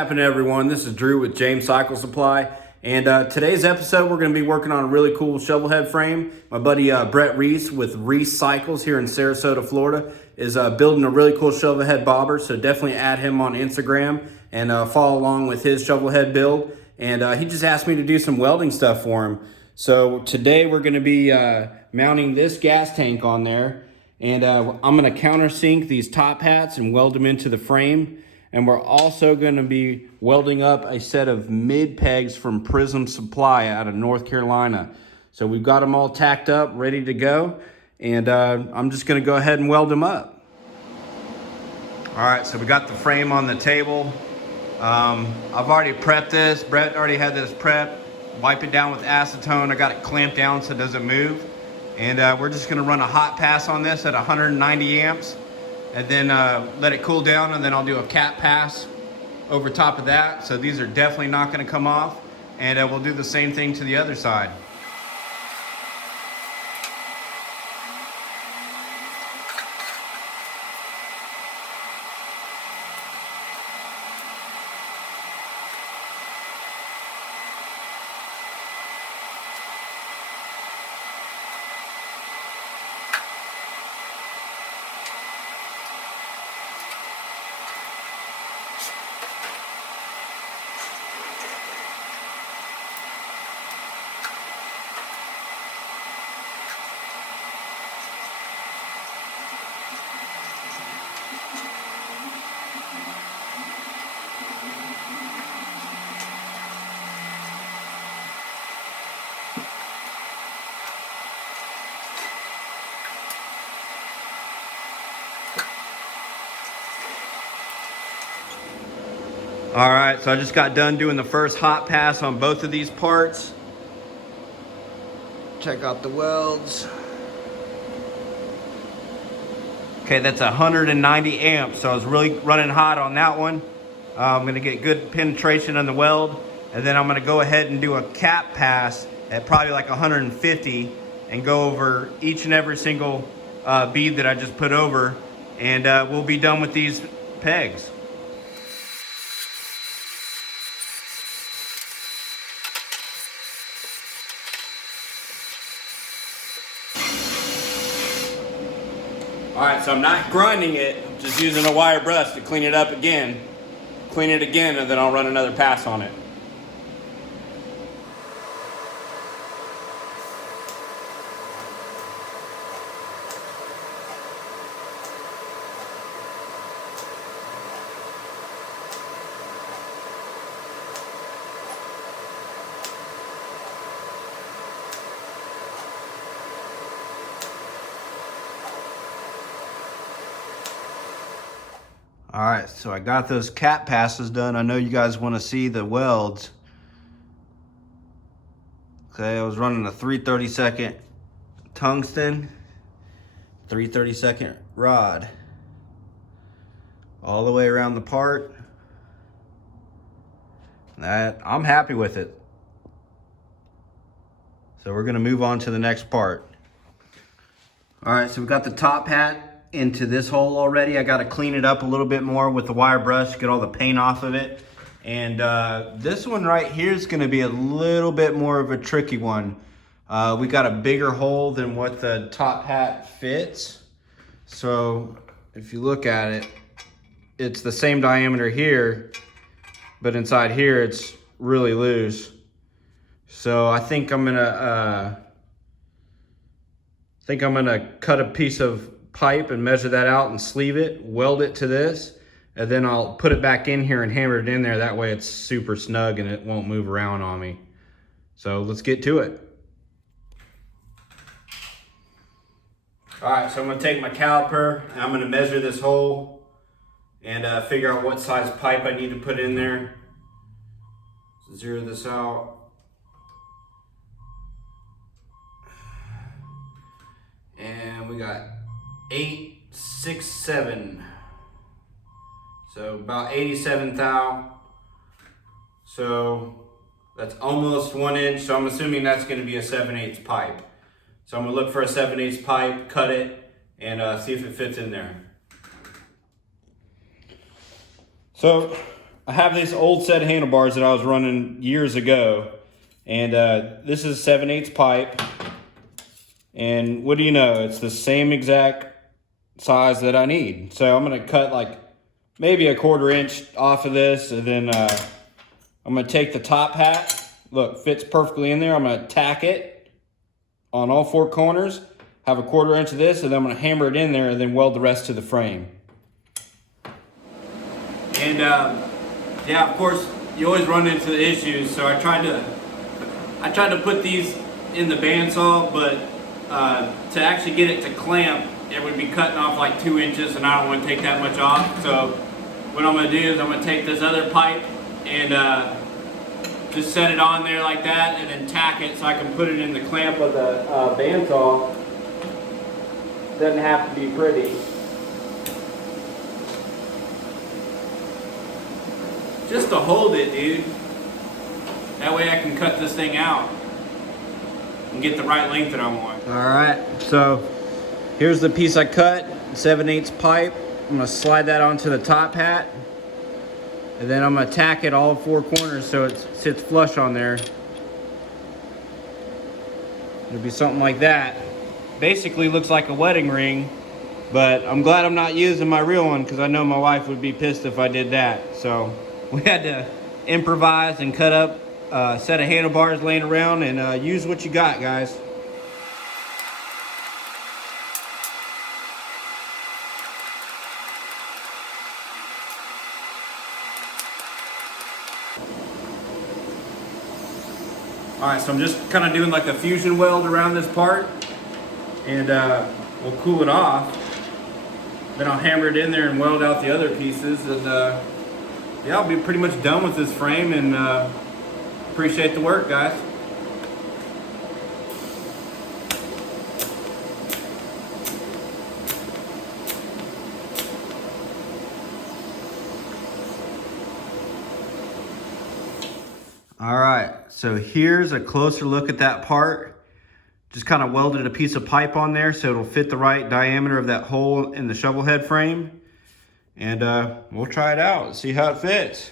happening, everyone? This is Drew with James Cycle Supply, and today's episode we're going to be working on a really cool shovelhead frame. My buddy Brett Reese with Reese Cycles here in Sarasota, Florida is building a really cool shovelhead bobber, so definitely add him on Instagram and follow along with his shovelhead build. And he just asked me to do some welding stuff for him. So today we're going to be mounting this gas tank on there, and I'm going to countersink these top hats and weld them into the frame. And we're also going to be welding up a set of mid pegs from Prism Supply out of North Carolina. So we've got them all tacked up, ready to go. And I'm just going to go ahead and weld them up. All right, so we got the frame on the table. I've already prepped this. Brett already had this prepped. Wipe it down with acetone. I got it clamped down so it doesn't move. And we're just going to run a hot pass on this at 190 amps. And then let it cool down, and then I'll do a cap pass over top of that. So these are definitely not going to come off, and we'll do the same thing to the other side. All right, so I just got done doing the first hot pass on both of these parts. Check out the welds. Okay, that's 190 amps, so I was really running hot on that one. I'm gonna get good penetration on the weld, and then I'm gonna go ahead and do a cap pass at probably like 150 and go over each and every single bead that I just put over, and we'll be done with these pegs. All right, so I'm not grinding it, just using a wire brush to clean it up again. Clean it again, and then I'll run another pass on it. All right, so I got those cap passes done. I know you guys want to see the welds. Okay, I was running a 3/32 tungsten, 3/32 rod, all the way around the part. I'm happy with it. So we're gonna move on to the next part. All right, so we got the top hat into this hole already. I got to clean it up a little bit more with the wire brush, get all the paint off of it. And this one right here is going to be a little bit more of a tricky one. We got a bigger hole than what the top hat fits. So if you look at it, it's the same diameter here, but inside here it's really loose. So I think I'm gonna cut a piece of pipe and measure that out and sleeve it, weld it to this, and then I'll put it back in here and hammer it in there. That way it's super snug and it won't move around on me. So let's get to it. All right, so I'm gonna take my caliper and I'm gonna measure this hole and figure out what size pipe I need to put in there. So zero this out. And we got 8, 6, 7. So about 87 thou. So that's almost 1 inch. So I'm assuming that's going to be a 7/8 pipe. So I'm going to look for a 7/8 pipe, cut it, and see if it fits in there. So I have this old set of handlebars that I was running years ago, and this is 7/8 pipe, and what do you know, it's the same exact size that I need. So I'm gonna cut like maybe a 1/4 inch off of this, and then I'm gonna take the top hat. Look, fits perfectly in there. I'm gonna tack it on all 4 corners, have a 1/4 inch of this, and then I'm gonna hammer it in there and then weld the rest to the frame. And yeah, of course, you always run into the issues. So I tried to put these in the bandsaw, but to actually get it to clamp, it would be cutting off like 2 inches, and I don't want to take that much off. So what I'm going to do is I'm going to take this other pipe and just set it on there like that, and then tack it so I can put it in the clamp of the bandsaw. Doesn't have to be pretty. Just to hold it, dude. That way I can cut this thing out and get the right length that I want. All right, so here's the piece I cut, 7/8 pipe. I'm gonna slide that onto the top hat, and then I'm gonna tack it all 4 corners so it sits flush on there. It'll be something like that. Basically looks like a wedding ring, but I'm glad I'm not using my real one, because I know my wife would be pissed if I did that. So we had to improvise and cut up a set of handlebars laying around, and use what you got, guys. All right, so I'm just kind of doing like a fusion weld around this part, and we'll cool it off. Then I'll hammer it in there and weld out the other pieces, and yeah, I'll be pretty much done with this frame, and appreciate the work, guys. All right, so here's a closer look at that part. Just kind of welded a piece of pipe on there so it'll fit the right diameter of that hole in the shovel head frame. And we'll try it out, see how it fits.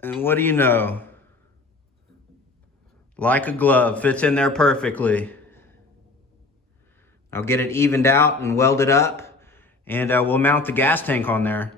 And what do you know? Like a glove, fits in there perfectly. I'll get it evened out and welded up, and we'll mount the gas tank on there.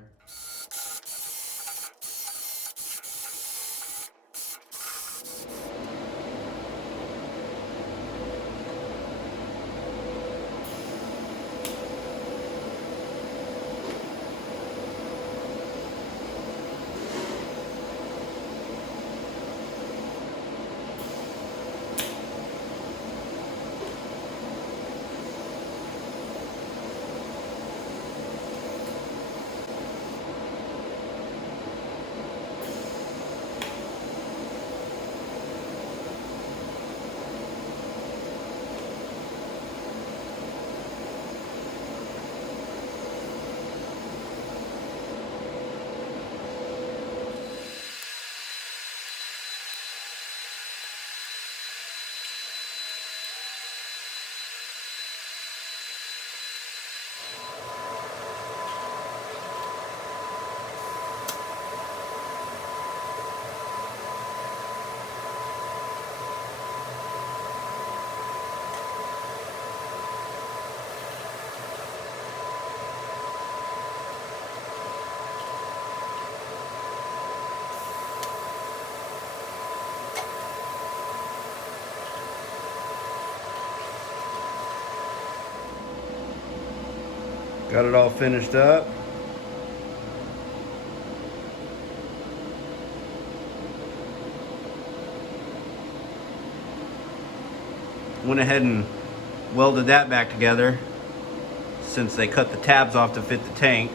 Got it all finished up. Went ahead and welded that back together since they cut the tabs off to fit the tank.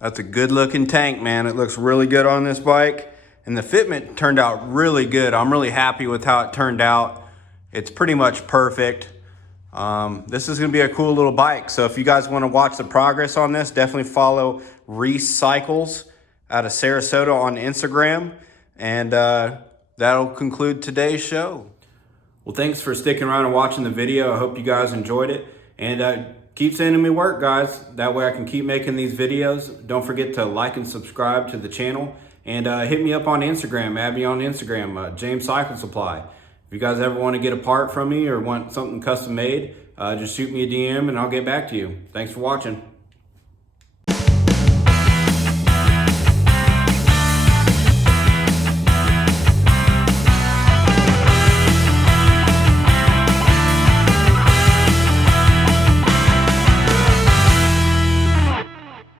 That's a good looking tank, man. It looks really good on this bike. and the fitment turned out really good. I'm really happy with how it turned out. It's pretty much perfect. This is gonna be a cool little bike. So if you guys wanna watch the progress on this, definitely follow Recycles out of Sarasota on Instagram. And that'll conclude today's show. Well, thanks for sticking around and watching the video. I hope you guys enjoyed it. And keep sending me work, guys. That way I can keep making these videos. Don't forget to like and subscribe to the channel. And hit me up on Instagram. Add me on Instagram, James Cycle Supply. If you guys ever want to get a part from me or want something custom made, just shoot me a DM and I'll get back to you. Thanks for watching.